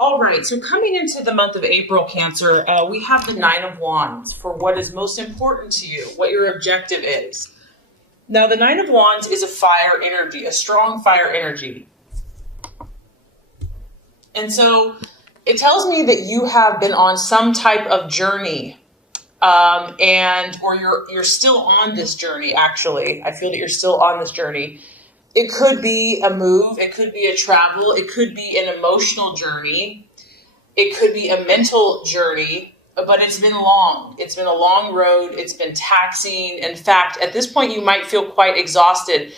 All right, so coming into the month of April, Cancer, we have the Nine of Wands for what is most important to you, what your objective is. Now, the Nine of Wands is a fire energy, a strong fire energy. And so it tells me that you have been on some type of journey, or you're still on this journey, actually. I feel that you're still on this journey. It could be a move, it could be a travel, it could be an emotional journey. It could be a mental journey, but it's been long. It's been a long road. It's been taxing. In fact, at this point, you might feel quite exhausted,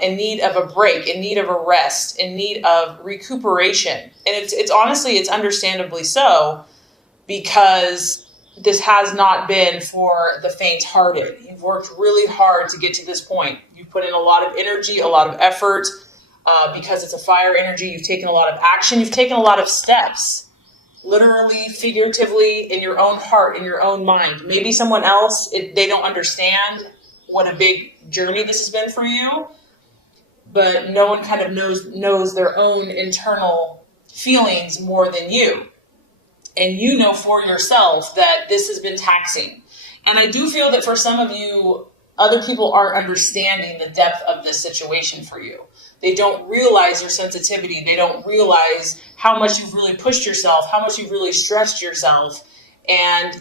in need of a break, in need of a rest, in need of recuperation. And it's honestly, it's understandably so, because this has not been for the faint-hearted. You've worked really hard to get to this point. You've put in a lot of energy, a lot of effort, because it's a fire energy. You've taken a lot of action. You've taken a lot of steps. Literally, figuratively, in your own heart, in your own mind. Maybe someone else, they don't understand what a big journey this has been for you, but no one kind of knows their own internal feelings more than you. And you know for yourself that this has been taxing. And I do feel that for some of you, other people aren't understanding the depth of this situation for you. They don't realize your sensitivity. They don't realize how much you've really pushed yourself, how much you've really stretched yourself. And,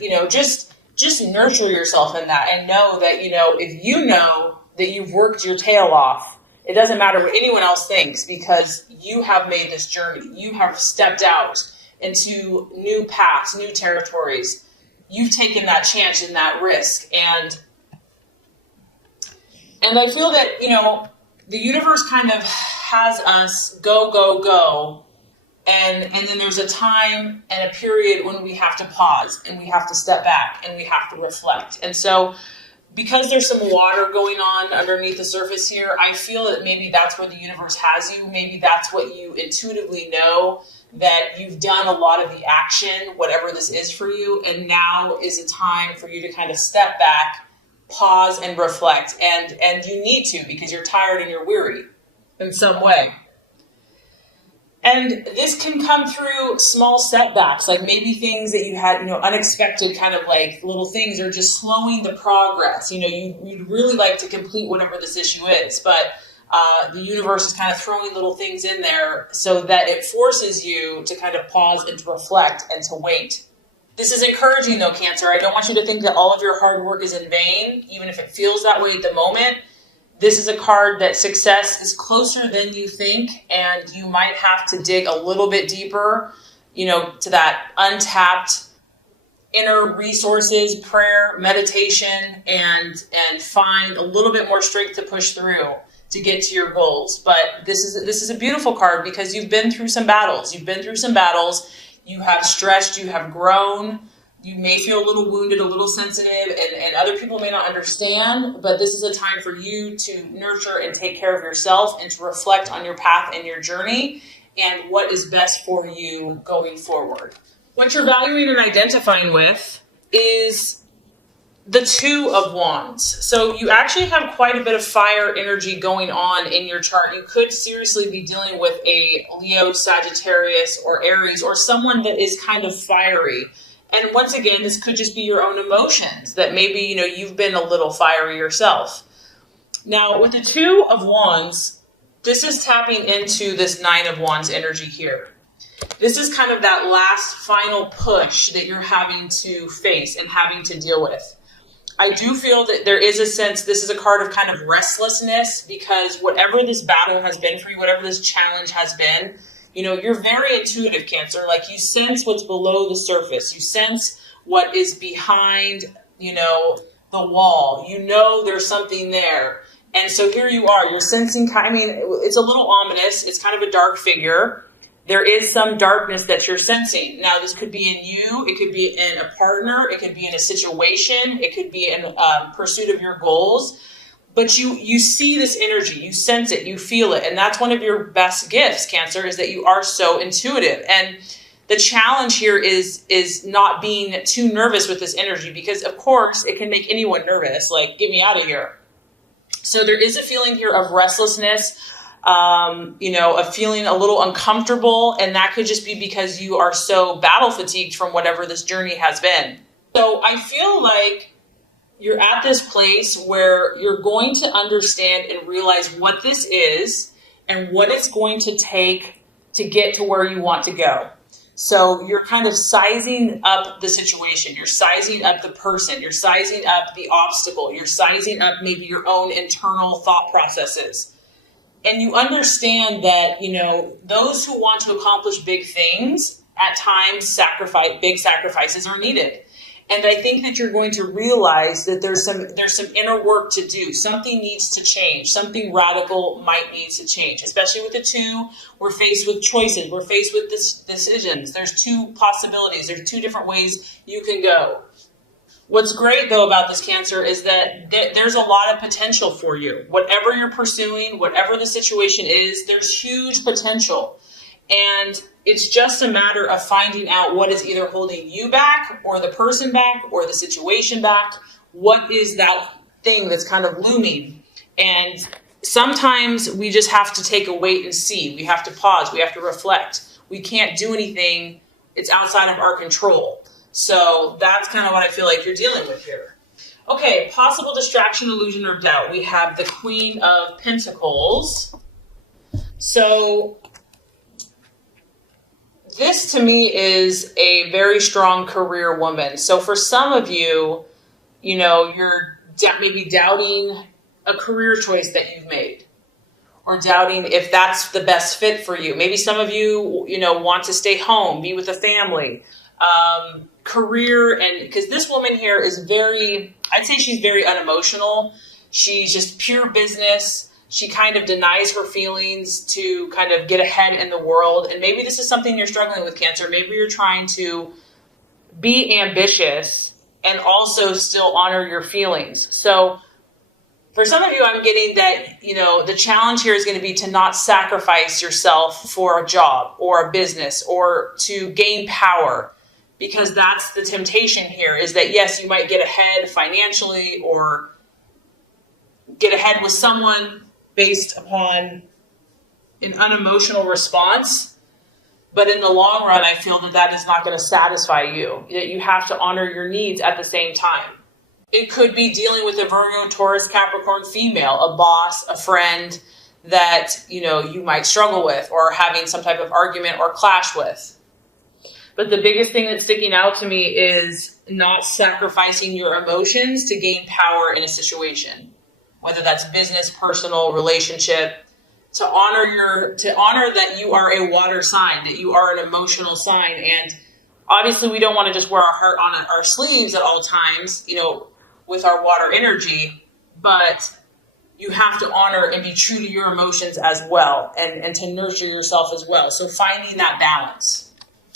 just nurture yourself in that and know that, if you know that you've worked your tail off, it doesn't matter what anyone else thinks, because you have made this journey. You have stepped out into new paths, new territories. You've taken that chance and that risk. And I feel that, the universe kind of has us go, go, go. And then there's a time and a period when we have to pause and we have to step back and we have to reflect. And so because there's some water going on underneath the surface here, I feel that maybe that's where the universe has you. Maybe that's what you intuitively know, that you've done a lot of the action, whatever this is for you. And now is a time for you to kind of step back, pause and reflect, and you need to, because you're tired and you're weary in some way. And this can come through small setbacks, like maybe things that you had, unexpected kind of like little things are just slowing the progress. You'd really like to complete whatever this issue is, but the universe is kind of throwing little things in there so that it forces you to kind of pause and to reflect and to wait. This is encouraging, though, Cancer. I don't want you to think that all of your hard work is in vain, even if it feels that way at the moment. This is a card that success is closer than you think, and you might have to dig a little bit deeper, to that untapped inner resources, prayer, meditation, and find a little bit more strength to push through to get to your goals. But this is a beautiful card because you've been through some battles. You have stretched, you have grown, you may feel a little wounded, a little sensitive, and other people may not understand, but this is a time for you to nurture and take care of yourself and to reflect on your path and your journey and what is best for you going forward. What you're valuing and identifying with is the Two of Wands. So you actually have quite a bit of fire energy going on in your chart. You could seriously be dealing with a Leo, Sagittarius, or Aries, or someone that is kind of fiery. And once again, this could just be your own emotions that maybe, you've been a little fiery yourself. Now, with the Two of Wands, this is tapping into this Nine of Wands energy here. This is kind of that last final push that you're having to face and having to deal with. I do feel that there is a sense, this is a card of kind of restlessness, because whatever this battle has been for you, whatever this challenge has been, you're very intuitive, Cancer. Like, you sense what's below the surface. You sense what is behind, the wall. There's something there. And so here you are, you're sensing, it's a little ominous. It's kind of a dark figure. There is some darkness that you're sensing. Now, this could be in you. It could be in a partner. It could be in a situation. It could be in pursuit of your goals. But you see this energy. You sense it. You feel it. And that's one of your best gifts, Cancer, is that you are so intuitive. And the challenge here is not being too nervous with this energy, because, of course, it can make anyone nervous. Like, get me out of here. So there is a feeling here of restlessness. of feeling a little uncomfortable. And that could just be because you are so battle fatigued from whatever this journey has been. So I feel like you're at this place where you're going to understand and realize what this is and what it's going to take to get to where you want to go. So you're kind of sizing up the situation. You're sizing up the person. You're sizing up the obstacle. You're sizing up maybe your own internal thought processes. And you understand that, those who want to accomplish big things, at times big sacrifices are needed. And I think that you're going to realize that there's some inner work to do. Something needs to change. Something radical might need to change. Especially with the 2, we're faced with choices. We're faced with decisions. There's 2 possibilities. There's 2 different ways you can go. What's great, though, about this Cancer is that there's a lot of potential for you. Whatever you're pursuing, whatever the situation is, there's huge potential. And it's just a matter of finding out what is either holding you back or the person back or the situation back. What is that thing that's kind of looming? And sometimes we just have to take a wait and see. We have to pause. We have to reflect. We can't do anything. It's outside of our control. So that's kind of what I feel like you're dealing with here. Okay, possible distraction, illusion, or doubt. We have the Queen of Pentacles. So this to me is a very strong career woman. So for some of you, you're maybe doubting a career choice that you've made or doubting if that's the best fit for you. Maybe some of you, want to stay home, be with a family, career. And because this woman here is I'd say she's very unemotional. She's just pure business. She kind of denies her feelings to kind of get ahead in the world. And maybe this is something you're struggling with, Cancer. Maybe you're trying to be ambitious and also still honor your feelings. So for some of you, I'm getting that, the challenge here is going to be to not sacrifice yourself for a job or a business or to gain power, because that's the temptation here is that, yes, you might get ahead financially or get ahead with someone based upon an unemotional response. But in the long run, I feel that is not going to satisfy you, that you have to honor your needs at the same time. It could be dealing with a Virgo, Taurus, Capricorn female, a boss, a friend that, you might struggle with or having some type of argument or clash with. But the biggest thing that's sticking out to me is not sacrificing your emotions to gain power in a situation, whether that's business, personal, relationship, to honor that you are a water sign, that you are an emotional sign. And obviously we don't want to just wear our heart on our sleeves at all times, with our water energy, but you have to honor and be true to your emotions as well and to nurture yourself as well. So finding that balance.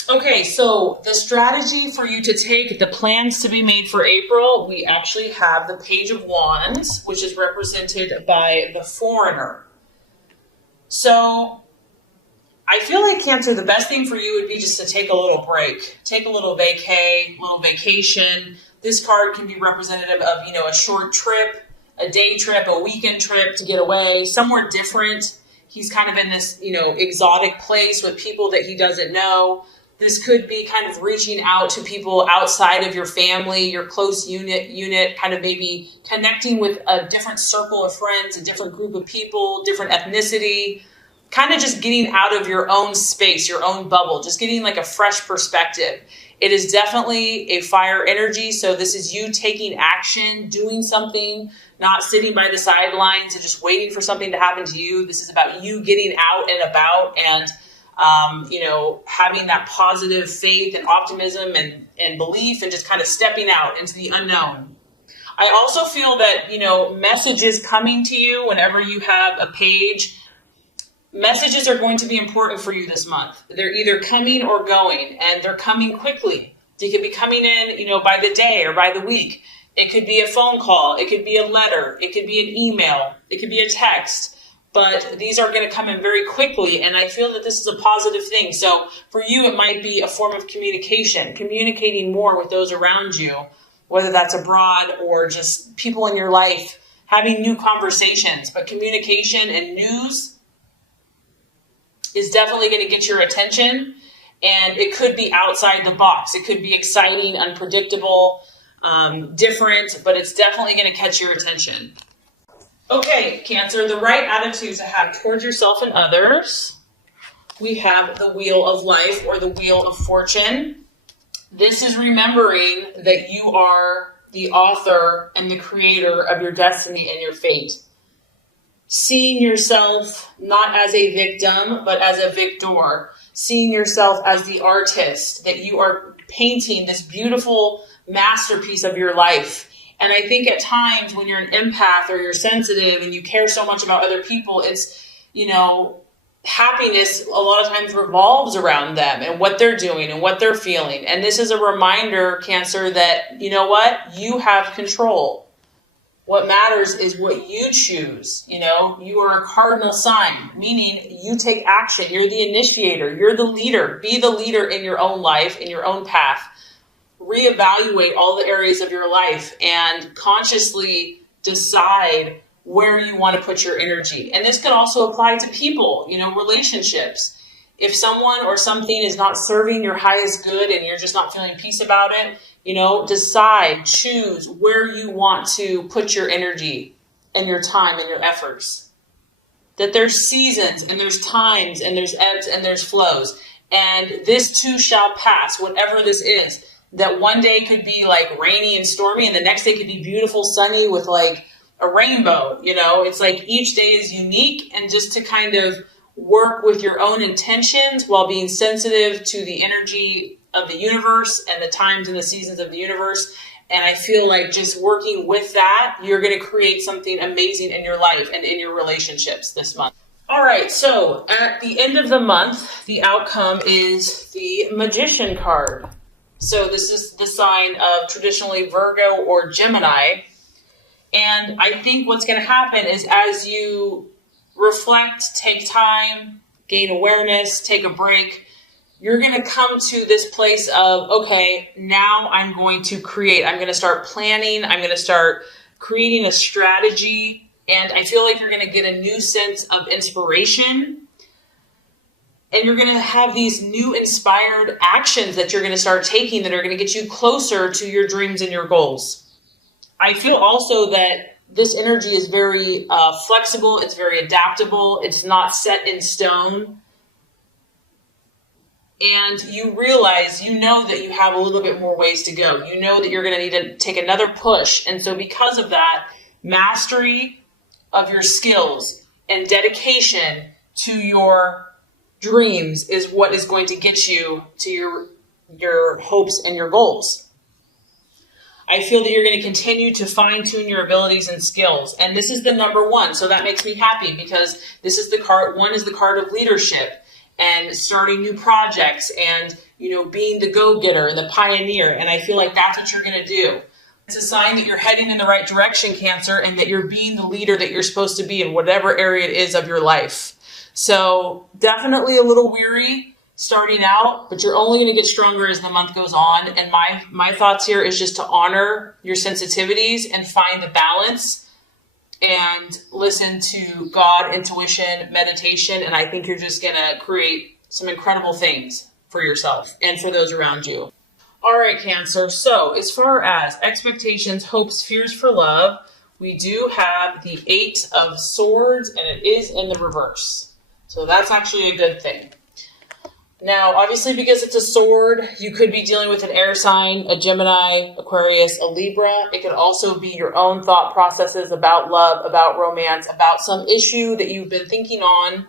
Okay, so the strategy for you to take, the plans to be made for April, we actually have the Page of Wands, which is represented by the Foreigner. So I feel like, Cancer, the best thing for you would be just to take a little break, take a little vacation. This card can be representative of, a short trip, a day trip, a weekend trip to get away, somewhere different. He's kind of in this, exotic place with people that he doesn't know. This could be kind of reaching out to people outside of your family, your close unit, kind of maybe connecting with a different circle of friends, a different group of people, different ethnicity, kind of just getting out of your own space, your own bubble, just getting like a fresh perspective. It is definitely a fire energy. So this is you taking action, doing something, not sitting by the sidelines and just waiting for something to happen to you. This is about you getting out and about and having that positive faith and optimism and belief and just kind of stepping out into the unknown. I also feel that, messages coming to you whenever you have a page, messages are going to be important for you this month. They're either coming or going, and they're coming quickly. They could be coming in, by the day or by the week. It could be a phone call. It could be a letter. It could be an email. It could be a text. But these are going to come in very quickly, and I feel that this is a positive thing. So for you, it might be a form of communicating more with those around you, whether that's abroad or just people in your life, having new conversations. But communication and news is definitely going to get your attention, and it could be outside the box. It could be exciting, unpredictable, different, but it's definitely going to catch your attention. Okay, Cancer, the right attitude to have towards yourself and others. We have the Wheel of Life, or the Wheel of Fortune. This is remembering that you are the author and the creator of your destiny and your fate. Seeing yourself not as a victim, but as a victor. Seeing yourself as the artist, that you are painting this beautiful masterpiece of your life. And I think at times when you're an empath or you're sensitive and you care so much about other people, it's, happiness a lot of times revolves around them and what they're doing and what they're feeling. And this is a reminder, Cancer, that, you have control. What matters is what you choose. You are a cardinal sign, meaning you take action. You're the initiator. You're the leader. Be the leader in your own life, in your own path. Reevaluate all the areas of your life and consciously decide where you want to put your energy. And this could also apply to people, relationships. If someone or something is not serving your highest good and you're just not feeling peace about it, decide, choose where you want to put your energy and your time and your efforts. That there's seasons and there's times and there's ebbs and there's flows. And this too shall pass, whatever this is. That one day could be like rainy and stormy and the next day could be beautiful, sunny with like a rainbow. It's like each day is unique, and just to kind of work with your own intentions while being sensitive to the energy of the universe and the times and the seasons of the universe. And I feel like just working with that, you're going to create something amazing in your life and in your relationships this month. All right, so at the end of the month, the outcome is the Magician card. So this is the sign of traditionally Virgo or Gemini. And I think what's going to happen is as you reflect, take time, gain awareness, take a break, you're going to come to this place of, okay, now I'm going to create. I'm going to start planning. I'm going to start creating a strategy. And I feel like you're going to get a new sense of inspiration. And you're going to have these new inspired actions that you're going to start taking that are going to get you closer to your dreams and your goals. I feel also that this energy is very flexible. It's very adaptable. It's not set in stone. And you realize, that you have a little bit more ways to go. You know that you're going to need to take another push. And so because of that, mastery of your skills and dedication to your dreams is what is going to get you to your hopes and your goals. I feel that you're going to continue to fine-tune your abilities and skills. And this is the number one. So that makes me happy because this is the card. One is the card of leadership and starting new projects and, being the go-getter and the pioneer. And I feel like that's what you're going to do. It's a sign that you're heading in the right direction, Cancer, and that you're being the leader that you're supposed to be in whatever area it is of your life. So definitely a little weary starting out, but you're only going to get stronger as the month goes on. And my thoughts here is just to honor your sensitivities and find the balance and listen to God, intuition, meditation. And I think you're just going to create some incredible things for yourself and for those around you. All right, Cancer. So as far as expectations, hopes, fears for love, we do have the 8 of Swords, and it is in the reverse. So that's actually a good thing. Now, obviously, because it's a sword, you could be dealing with an air sign, a Gemini, Aquarius, a Libra. It could also be your own thought processes about love, about romance, about some issue that you've been thinking on.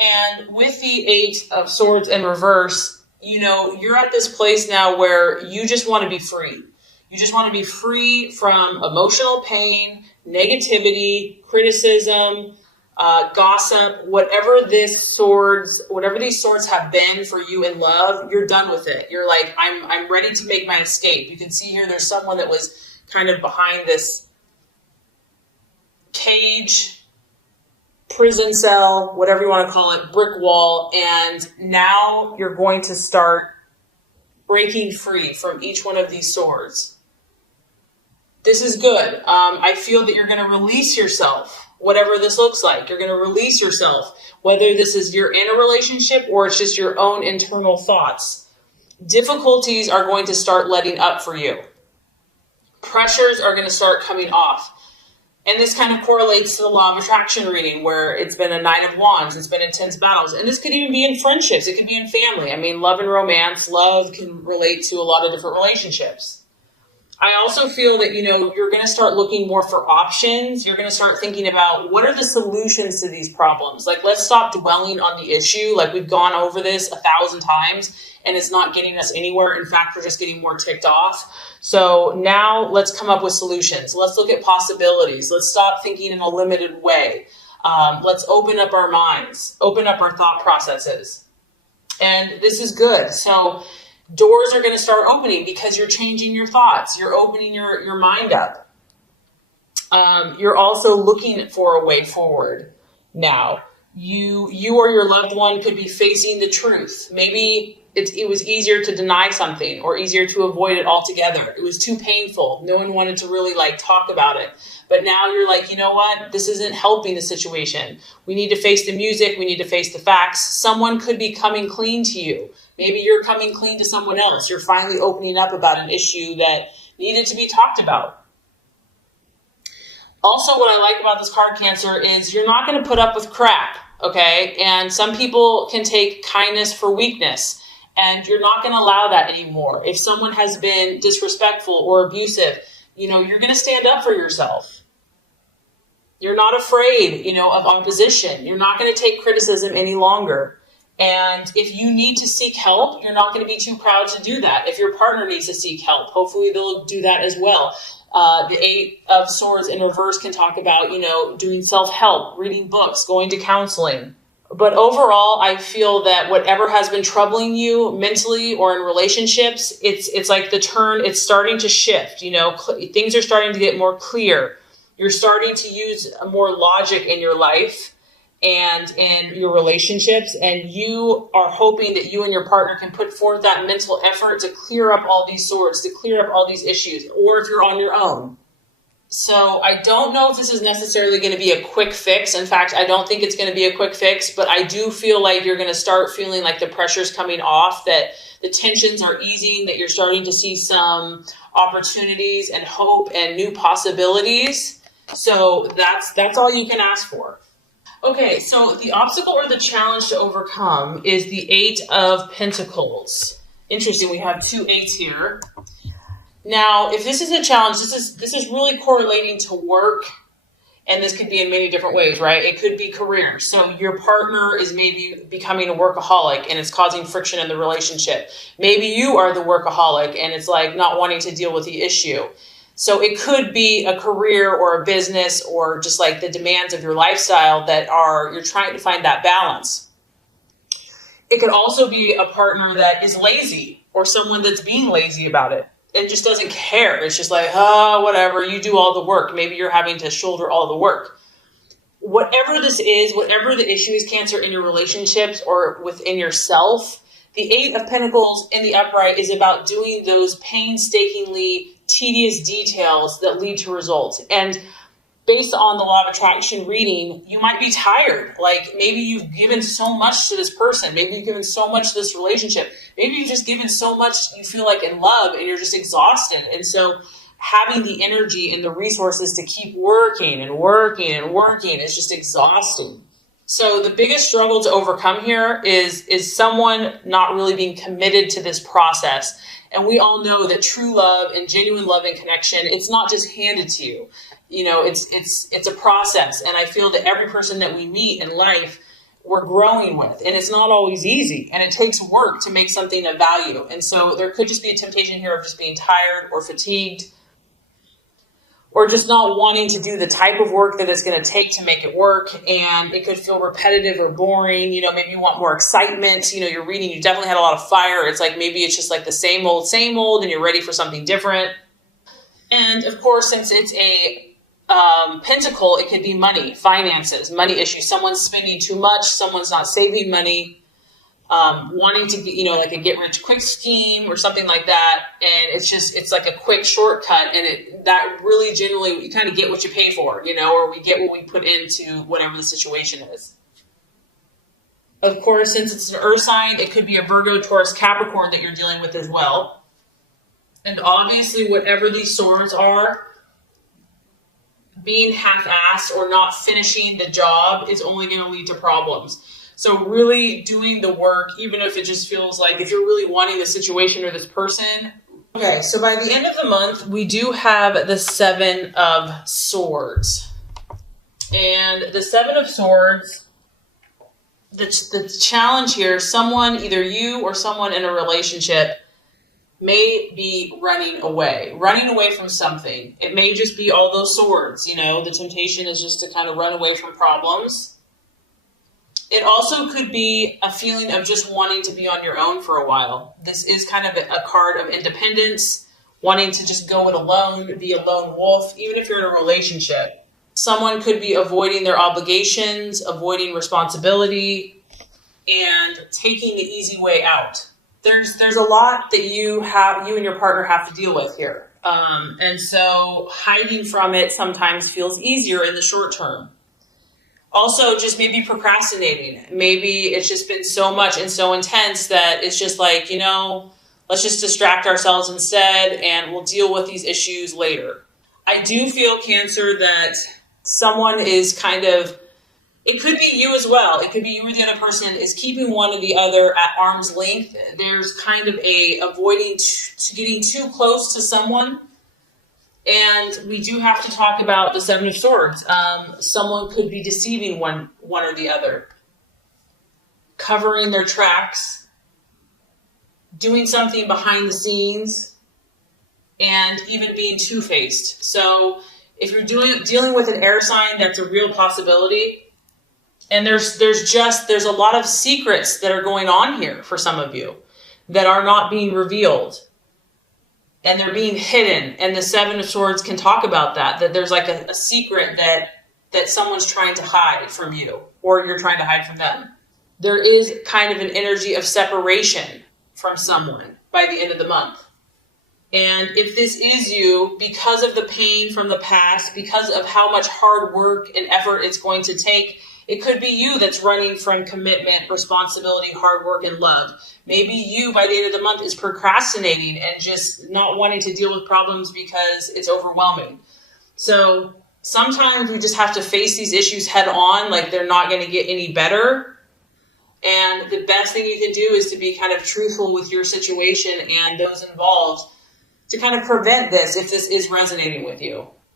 And with the 8 of Swords in reverse, you're at this place now where you just want to be free. You just want to be free from emotional pain, negativity, criticism, gossip, whatever these swords have been for you in love, you're done with it. You're like, I'm ready to make my escape. You can see here, there's someone that was kind of behind this cage, prison cell, whatever you want to call it, brick wall. And now you're going to start breaking free from each one of these swords. This is good. I feel that you're going to release yourself whatever this looks like. You're going to release yourself, whether this is you're in a relationship or it's just your own internal thoughts. Difficulties are going to start letting up for you. Pressures are going to start coming off. And this kind of correlates to the law of attraction reading, where it's been a 9 of Wands, it's been intense battles. And this could even be in friendships, it could be in family. I mean, love and romance, love can relate to a lot of different relationships. I also feel that, you're going to start looking more for options. You're going to start thinking about what are the solutions to these problems. Like, let's stop dwelling on the issue. Like, we've gone over this 1,000 times and it's not getting us anywhere. In fact, we're just getting more ticked off. So now let's come up with solutions. Let's look at possibilities. Let's stop thinking in a limited way. Let's open up our minds, open up our thought processes. And this is good. So doors are going to start opening because you're changing your thoughts. You're opening your mind up. You're also looking for a way forward now. You or your loved one could be facing the truth. Maybe it was easier to deny something or easier to avoid it altogether. It was too painful. No one wanted to really talk about it. But now you're like, you know what? This isn't helping the situation. We need to face the music. We need to face the facts. Someone could be coming clean to you. Maybe you're coming clean to someone else. You're finally opening up about an issue that needed to be talked about. Also, what I like about this card, Cancer, is you're not going to put up with crap, okay? And some people can take kindness for weakness, and you're not going to allow that anymore. If someone has been disrespectful or abusive, you're going to stand up for yourself. You're not afraid, of opposition. You're not going to take criticism any longer. And if you need to seek help, you're not going to be too proud to do that. If your partner needs to seek help, hopefully they'll do that as well. The 8 of Swords in reverse can talk about, doing self-help, reading books, going to counseling. But overall, I feel that whatever has been troubling you mentally or in relationships, it's like the turn, it's starting to shift. Things are starting to get more clear. You're starting to use more logic in your life and in your relationships, and you are hoping that you and your partner can put forth that mental effort to clear up all these swords, to clear up all these issues, or if you're on your own. So I don't know if this is necessarily going to be a quick fix. In fact, I don't think it's going to be a quick fix, but I do feel like you're going to start feeling like the pressure's coming off, that the tensions are easing, that you're starting to see some opportunities and hope and new possibilities. So that's all you can ask for. Okay, so the obstacle or the challenge to overcome is the 8 of Pentacles. Interesting, we have 2 8s here. Now, if this is a challenge, this is really correlating to work, and this could be in many different ways, right? It could be career. So your partner is maybe becoming a workaholic and it's causing friction in the relationship. Maybe you are the workaholic and it's like not wanting to deal with the issue. So it could be a career or a business or just like the demands of your lifestyle that you're trying to find that balance. It could also be a partner that is lazy or someone that's being lazy about it. It just doesn't care. It's just like, whatever, you do all the work. Maybe you're having to shoulder all the work. Whatever this is, whatever the issue is, Cancer, in your relationships or within yourself, the 8 of Pentacles in the upright is about doing those painstakingly tedious details that lead to results. And based on the law of attraction reading, you might be tired. Like maybe you've given so much to this person. Maybe you've given so much to this relationship. Maybe you've just given so much you feel like in love and you're just exhausted. And so having the energy and the resources to keep working and working and working is just exhausting. So the biggest struggle to overcome here is someone not really being committed to this process. And we all know that true love and genuine love and connection, it's not just handed to you. It's a process. And I feel that every person that we meet in life, we're growing with. And it's not always easy. And it takes work to make something of value. And so there could just be a temptation here of just being tired or fatigued, or just not wanting to do the type of work that it's going to take to make it work. And it could feel repetitive or boring. Maybe you want more excitement. You're reading, you definitely had a lot of fire. It's like, maybe it's just like the same old, and you're ready for something different. And of course, since it's a pentacle, it could be money, finances, money issues. Someone's spending too much. Someone's not saving money. wanting to get, like a get rich quick scheme or something like that. And it's like a quick shortcut. And that really generally, you kind of get what you pay for, or we get what we put into whatever the situation is. Of course, since it's an earth sign, it could be a Virgo, Taurus, Capricorn that you're dealing with as well. And obviously, whatever these swords are, being half-assed or not finishing the job is only going to lead to problems. So really doing the work, even if it just feels like if you're really wanting the situation or this person. Okay, so by the end of the month, we do have the Seven of Swords. And the Seven of Swords, the challenge here, someone, either you or someone in a relationship, may be running away from something. It may just be all those swords, the temptation is just to kind of run away from problems. It also could be a feeling of just wanting to be on your own for a while. This is kind of a card of independence, wanting to just go it alone, be a lone wolf, even if you're in a relationship. Someone could be avoiding their obligations, avoiding responsibility, and taking the easy way out. There's a lot that you and your partner have to deal with here. And so hiding from it sometimes feels easier in the short term. Also, just maybe procrastinating. Maybe it's just been so much and so intense that it's just like, let's just distract ourselves instead and we'll deal with these issues later. I do feel, Cancer, that someone is it could be you as well. It could be you or the other person is keeping one or the other at arm's length. There's kind of avoiding getting too close to someone. And we do have to talk about the Seven of Swords. Someone could be deceiving one or the other, covering their tracks, doing something behind the scenes, and even being two-faced. So if you're dealing with an air sign, that's a real possibility. And there's a lot of secrets that are going on here for some of you that are not being revealed. And they're being hidden. And the Seven of Swords can talk about that there's like a secret that someone's trying to hide from you, or you're trying to hide from them. There is kind of an energy of separation from someone by the end of the month. And if this is you, because of the pain from the past, because of how much hard work and effort it's going to take, it could be you that's running from commitment, responsibility, hard work, and love. Maybe you, by the end of the month, is procrastinating and just not wanting to deal with problems because it's overwhelming. So sometimes we just have to face these issues head on, like they're not going to get any better. And the best thing you can do is to be kind of truthful with your situation and those involved to kind of prevent this if this is resonating with you.